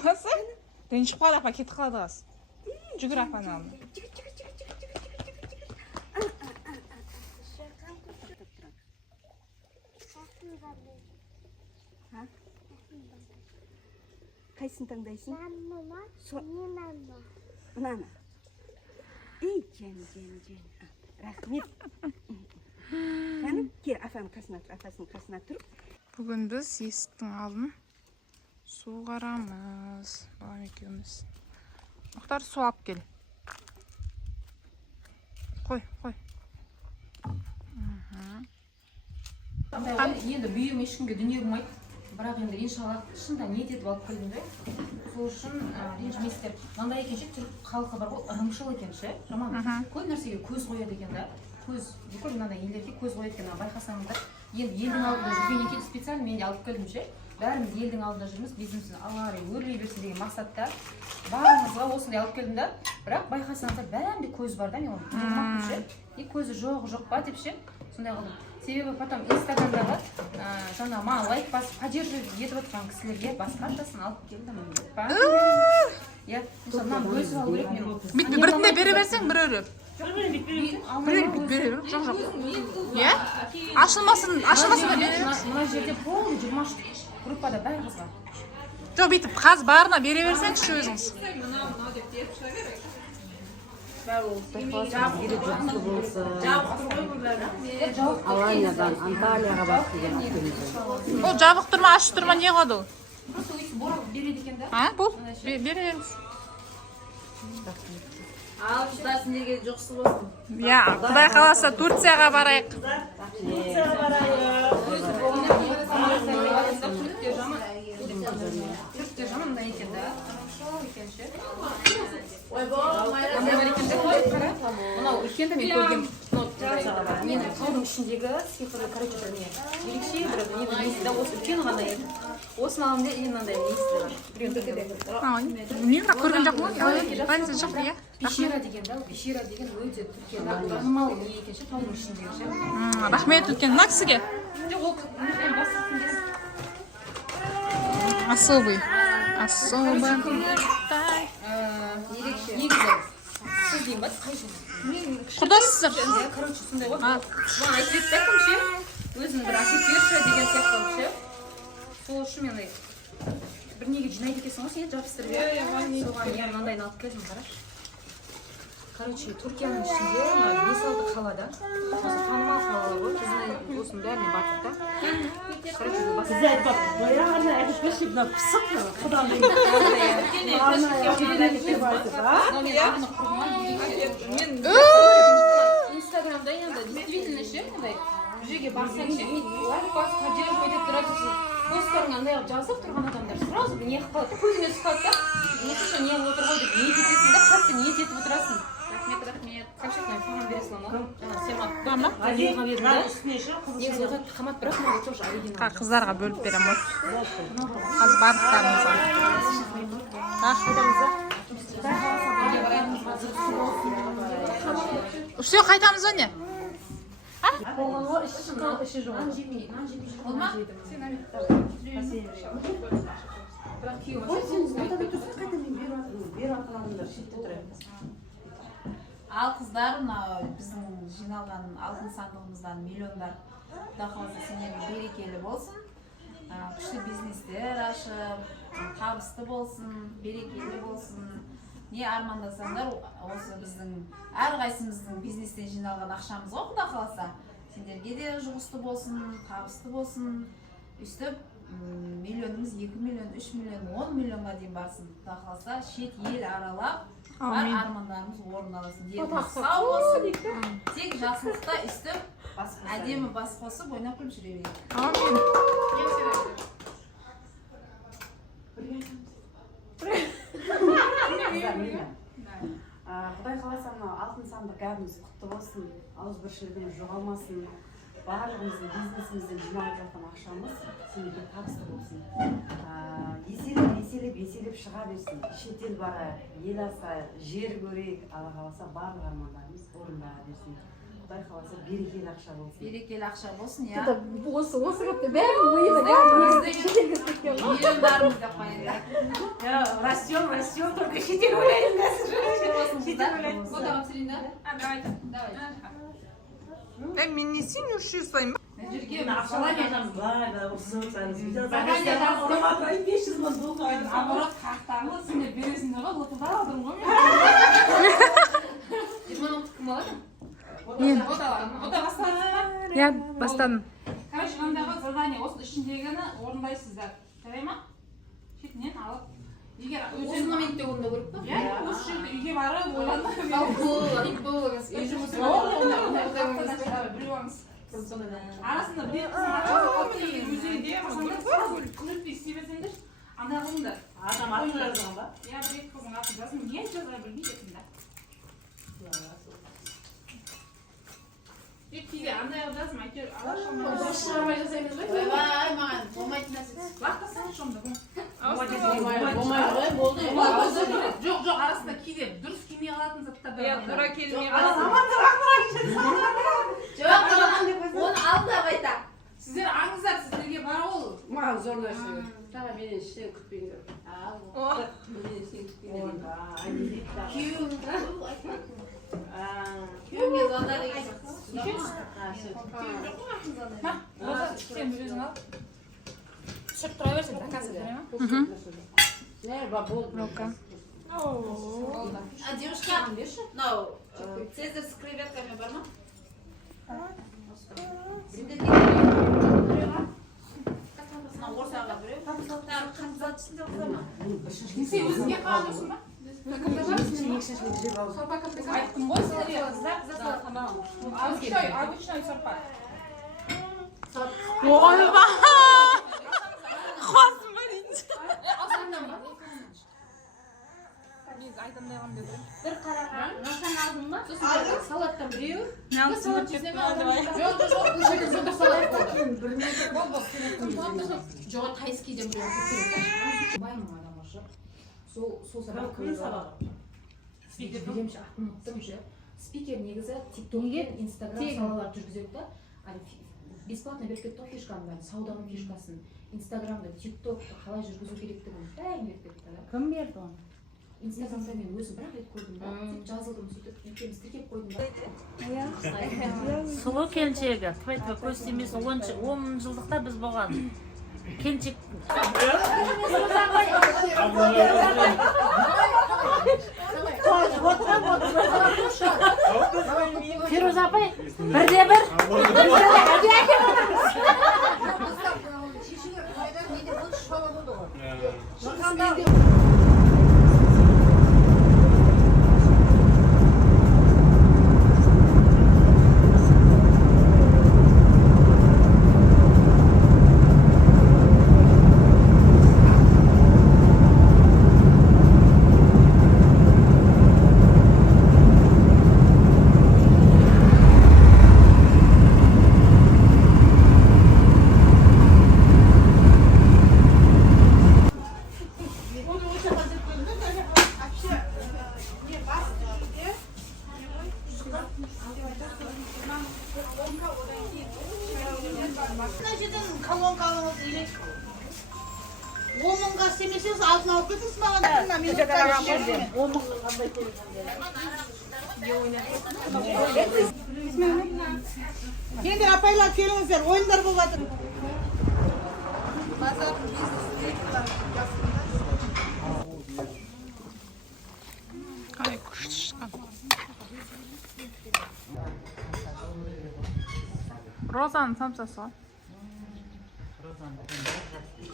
Çıkmasa çıkıp kalak paket kalacağız. Cügür afanı alın. Kaysın tandayısın? Mama, Nana. İyi can. Rahmet. Hanım, gel afasının kasına tur. Bugün biz есіктің алдын суғарамыз. Балам екеуміз. Мұхтар су алып кел. Қой. Енді бүйім ешкімге дүние болмайды. Бірақ енді иншалла шында ниет етіп алып келдім де. Сол үшін ренжімейсіздер. Мынандай екен ше, түрік халқы бар ғой, ырымшыл екен ше. Жаман. Көп нәрсеге көз қояды екен да. Көз, бүкіл мынандай елдерге көз қояды екен. Байқасаңыздар, енді елдің алдында жүрген екен специально мен де алып келдім ше. Бәріміз елдің алдында жүрміз, бизнесін алары өрлей берсін деген мақсатта барлығымызға осындай алып келдім да. Бірақ байқасаңыздар, бәрінде көз бар да, мен оны білмеймін ше. И көзі жоқ па деп ше. Сондай қылдым. Себебі потом инстаграмдағы жаңа маған лайк басып поддерживать етіп отқан кісілерге басқашасын алып келдім. Иә, мынаны бөлісіп алу керек мен. Бірінде бере берсең, бір өріп. Біреу бере бер. Жоқ. Иә? Ашылмасын бере бер. Мына жерде полный 20 группада бәрі қыз бар. Жоқ, бүйтіп қаз барына бере берсеңізші өзіңіз. Аланиядан Анталияға бас деген Ол жабық тұрма, ашық тұрма не қойды ол? Просто өйтіп борап береді екен да. Бұл? Бере беріңіз. Ал құдасың неге жоқсы болсын. Иә, Құдай қаласа Турцияға барайық. Түріктер жамандай екен да. Шоу екен ше. Мынау үлкенді мен көргем. Мен таудың ішіндегі сиқырлы короче бір не ерекше бір несінде осы үлкен ғана еді. Осыны алам да мынандай несі бар. Мен көрген жоқпын ғой. Байлысы жоқ иә. Бишера деген да, бишера деген өте Түркияда танымал не екен ше, таудың ішіндегі ше. Рахмет үлкен мына кісіге. Жоқ, ол Особый. Ерекше. Негізі сіз дейін ба, қай жер? Құрдасыздар. Короче, сондай ғой. Маған айтып еді да кім ше, өзін бір әкеп берші деген сияқты ше. Сол үшін мен бір неге жинайды екенсің ғой, сен жабыстырып соған мен мынандайын алып келдім, қарашы. Короче, Түркияның ішінде 5-6 қалада, осы танымал қалалар ғой, біздің осының бәріне бардық да. Короче, Bize bak, bayağına erişmiş ibn pısık mı? Kudanlayın. Инстаграмда енді действительно ше, мындай жерге барсаң ше, лайк басып, поддерживать етіп тұрады. Посттарың андай қылып жазып тұрған адамдар сразу не қылып қалады, көзіңе түсіп қалады да. Осынша не қылып отыр ғой деп ниет етесің да, қатты ниет етіп отырасың. Рахмет. Қаншақтан саған бересің ана? Жаңа сен Алиға бердің да? Негізі қамат бірақ мына тоже оригинал. Қыздарға бөліп беремін. Қазір барлықтарыңызға. Все, қайтамыз ба не? Ал қыздар, біздің жиналған алтын сандығымыздан миллиондар Құдай қаласа сендерге берекелі болсын. Күшті бизнестер ашып, табысты болсын, берекелі болсын. Не армандасаңдар, осы біздің әрқайсымыздың бизнестен жиналған ақшамыз ғой, Құдай қаласа. Сендерге де жұғысты болсын, табысты болсын. Үстіп миллионымыз 2 миллион, 3 миллион, 10 миллионға дейін барсын. Құдай қаласа шет ел аралап, бар армандарымыз орындалсын. Сау болсын. Тек жақсылықта үстіп, әдемі бас қосып, ойнап күліп жүре берейік. Амин. Құдай қаласа мына алтын сандық бәріміз құтты болсын, ауызбіршілігіміз жоғалмасын, барлығымыздың бизнесімізден жиналып жатқан ақшамыз сендерге табысты болсын. Еселеп шыға берсін. Шетел барайық, ел асайық, жер көрейік, Алла қаласа барлық армандарымыз орындала берсін. Құдай қаласа берекелі ақша болсын. Берекелі ақша болсын, иә. Осы көпті бәрін миына Растем, только шетел ойлайын қазір. Шетел ойлайын. фотоға түсірейін да. Давай. Давай. Мен не сен үш жасаймын? Жүрген Ақшалай айтамыз, былай да ұрысып отырсаңыз. Заранее 500 мың доллар. Наоборот, қақтаңғы сендер бересіңдер ғой, лотода алдым ғой мен. 20 мың кім алады? Ота бастадыңдар. Иә, бастадым. Короче, мындағы задание осы ішіндегіні орындайсыздар. Жарай ма? Шетінен алып. Егер осы моментте орындау керек па? Иә, осы жерде үйге барып ойланып. Үй жұмысы біліп алыңыз. Арасында бір екі музейде күнілтпей істей берсеңдер, андай қылыңдар. Адам атын жазған ба? Иә, бір екі қыздың атын жазсын, не жаза білмейсің да. Кейде андай қылып жазсын, әйтеуір алашалмай. Шығармай жасаймыз ба? Ойбай, маған болмайтын нәрсе. Лақтасаң шомды бұл. Болмайды, болды. Жоқ, арасында кейде дұрыс келмей қалатын заттар да. Иә, тура келмей Жоқ, оны алдына қайта. Сіздер аңыздар, сіздерге бар ол. Маған зор нәрсе. Тағы менен іштен күтпеңдер. Менен іштен күтпеңдер. Күйеуге звонда деген Сен бір өзің ал. Түсіріп тұра берсін, заказ бере ма? Рука. А девушка, мынау Цезарь с креветками бар ма? Мынау ортаға біреу. Тағы қантзат ішінде бар ма? Сен өзіңе қалан жүрсің ба? Айттым ғой сіздерге. Обычной сорпа. Ойба! Қосым ба дейді. Бір қараған, насан алдың ба? Салаттан біреу. Жоқ, қайсы кейден біреу. Байым адам ұшы. Сол сабақ. Спикер білемші, атын ұқтымшы. Спикер негізі TikTok пен Instagram салаларды жүргізеді да. Бесплатно беріп кетті ғой фишканы, сауданың фишкасын. Инстаграмда, TikTokты қалай жүргізу керектігін бәрін беріп кетті да. Кім берді оны? Инстаграмда мен өзім бір рет көрдім да. Жазылдым, сөйтіп екеуміз тіркеп қойдым да. Сұлу келіншегі, көз тимес 10 жылдықта біз болған. Келіншек. Фируза апай, бірде бір. Келіңдер апайлар, келіңіздер, ойындар болып жатыр. Ай, күшті шыққан. Розаның самсасы ғой.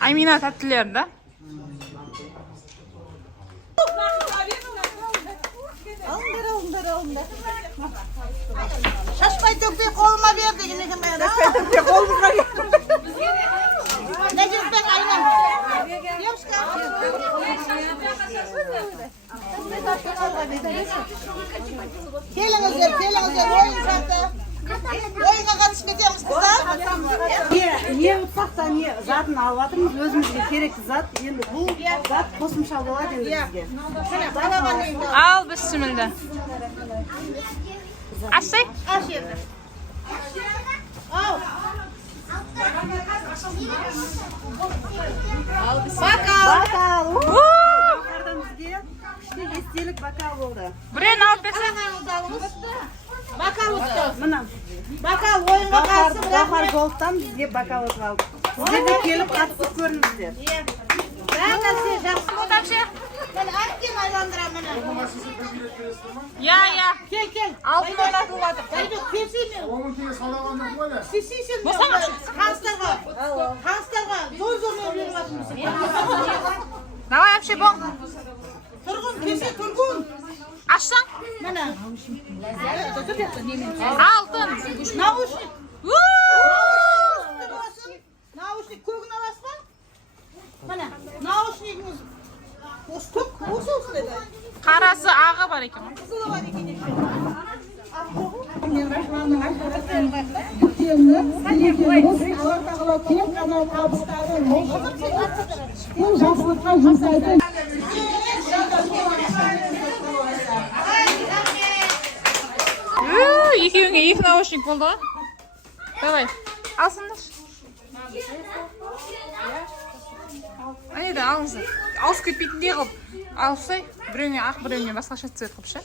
Аймина тәттілер да? Alındır. Şaşmay tökpey koluma ver de yine ben. Şaşmay tökpey koluma ver. Ne diyorsun ben aynen. Девушка. Келіңіздер, ойын шарты. Ойынға қатысып кетеміз қыздар. Не ұтсақ та не затын алып жатырмыз, өзімізге керекті зат. Енді бұл зат қосымша болады енді бізге. Ал, бісмілді. Ашсай? Аш енді. Ал. Бакал. бокал болды. Біреуін алып берсең. Бокал ұтты. Мына. Бокал ойынға қатысып Захар Голдтан бізге бокал ұтып алды. Сіздер де келіп қатысып көріңіздер. бәрі нәрсе жақсы. Тәпше. Мен әпкем айландыра міне. Я. Кел. Алтын ойнатылып жатыр. Дайдық, келсейме. Сесейсен. Босана. Қаңыстарға зор беріп жатырмыз. Давай, әпше, bon. Тұрғын, келсе тұрғын. Ашсаң. Міне. Алтын. Наушник. Уу! Наушник көгін аласыз ба? Міне, наушнигіңіз. Осы көк, осы деді. Қарасы ағы бар екен. Қызылы бар екен екен. Екеуіңе екі наушник болды ғой. Давай, алсыңдар. Әне да алыңыздар. Ауысып кетпейтіндей қылып. Алсай, біреуіне ақ, біреуіне басқаша цвет қылып ше.